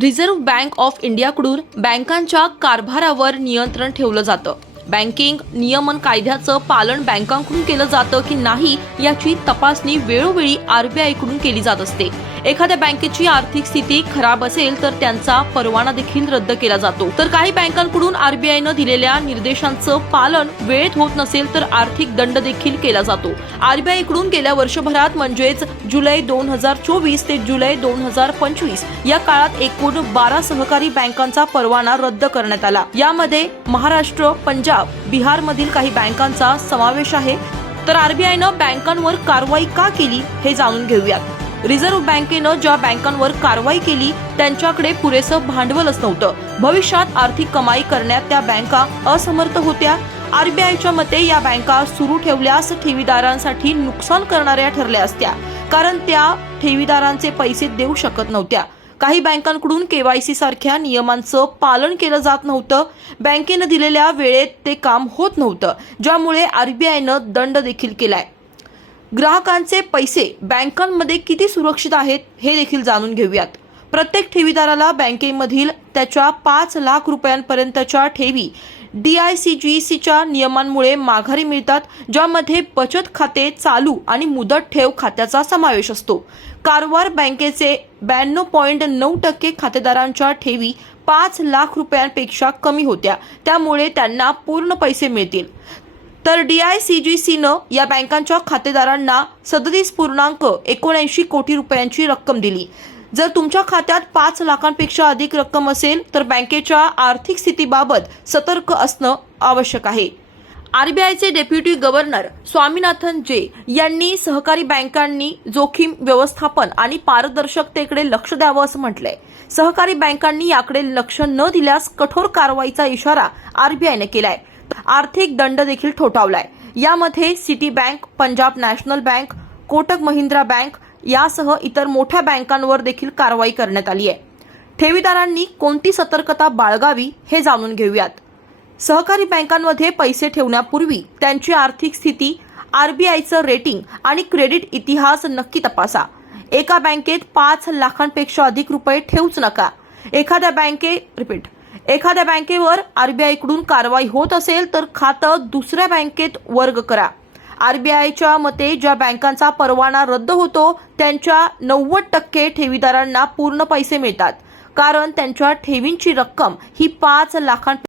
Reserve bank of इंडियाकडून बँकांच्या कारभारावर नियंत्रण ठेवलं जातं. बँकिंग नियमन कायद्याचं पालन बँकांकडून केलं जातं की नाही याची तपासणी वेळोवेळी आरबीआयकडून केली जात असते. एखाद्या बँकेची आर्थिक स्थिती खराब असेल तर त्यांचा परवाना देखील रद्द केला जातो. तर काही बँकांकडून आरबीआयनं दिलेल्या निर्देशांचं पालन वेळेत होत नसेल तर आर्थिक दंड देखील केला जातो. आरबीआयकडून गेल्या वर्षभरात म्हणजेच जुलै दोन हजार चोवीस ते जुलै दोन हजार पंचवीस या काळात एकूण बारा सहकारी बँकांचा परवाना रद्द करण्यात आला. यामध्ये महाराष्ट्र पंजाब बिहारमधील काही बँकांचा समावेश आहे. तर आरबीआयनं बँकांवर कारवाई का केली हे जाणून घेऊयात. रिझर्व्ह बँकेनं ज्या बँकांवर कारवाई केली त्यांच्याकडे पुरेसं भांडवलच नव्हतं. भविष्यात आर्थिक कमाई करण्यात त्या बँका असमर्थ होत्या. आरबीआयच्या मते या बँका सुरू ठेवल्यास ठेवीदारांसाठी नुकसान करणाऱ्या ठरल्या असत्या कारण त्या ठेवीदारांचे पैसे देऊ शकत नव्हत्या. काही बँकांकडून केवायसी सारख्या नियमांचं पालन केलं जात नव्हतं. बँकेनं दिलेल्या वेळेत ते काम होत नव्हतं ज्यामुळे आरबीआयनं दंड देखील केलाय. ग्राहकांचे पैसे बँकांमध्ये किती सुरक्षित आहेत हे देखील जाणून घेऊयात. प्रत्येक ठेवीदाराला बँकेमधील त्याच्या पाच लाख रुपयांपर्यंतच्या ठेवी डी आय सी जी सीच्या नियमांमुळे माघारी मिळतात ज्यामध्ये बचत खाते चालू आणि मुदत ठेव खात्याचा समावेश असतो. कारवार बँकेचे ब्याण्णव पॉईंट नऊ टक्के खातेदारांच्या ठेवी पाच लाख रुपयांपेक्षा कमी होत्या. त्यामुळे त्यांना पूर्ण पैसे मिळतील. तर डीआयसीजीसीनं या बँकांच्या खातेदारांना सदतीस पूर्णांक एकोणऐंशी कोटी रुपयांची रक्कम दिली. जर तुमच्या खात्यात पाच लाखांपेक्षा अधिक रक्कम असेल तर बँकेच्या आर्थिक स्थितीबाबत सतर्क असणं आवश्यक आहे. आरबीआयचे डेप्युटी गव्हर्नर स्वामीनाथन जे यांनी सहकारी बँकांनी जोखीम व्यवस्थापन आणि पारदर्शकतेकडे लक्ष द्यावं असं म्हटलंय. सहकारी बँकांनी याकडे लक्ष न दिल्यास कठोर कारवाईचा इशारा आरबीआयनं केलाय. आर्थिक दंड देखील ठोठावलाय. यामध्ये city bank Punjab national bank Kotak Mahindra bank यासह इतर मोठ्या बँकांवर देखील कारवाई करण्यात आली आहे ठेवीदारांनी कोणती सतर्कता बाळगावी हे जाणून घेऊयात. सहकारी बँकांमध्ये पैसे ठेवण्यापूर्वी त्यांची आर्थिक स्थिती आरबीआयचं रेटिंग आणि क्रेडिट इतिहास नक्की तपासा. एका बँकेत पाच लाखांपेक्षा अधिक रुपये ठेवूच नका. एखाद्या बँके रिपीट एखाद्या बँकेवर आरबीआयकडून कारवाई होत असेल तर खातं दुसऱ्या बँकेत वर्ग करा. आरबीआयच्या मते ज्या बँकांचा परवाना रद्द होतो त्यांच्या नव्वद टक्के ठेवीदारांना पूर्ण पैसे मिळतात. कारण त्यांच्या ठेवींची रक्कम ही पाच लाखां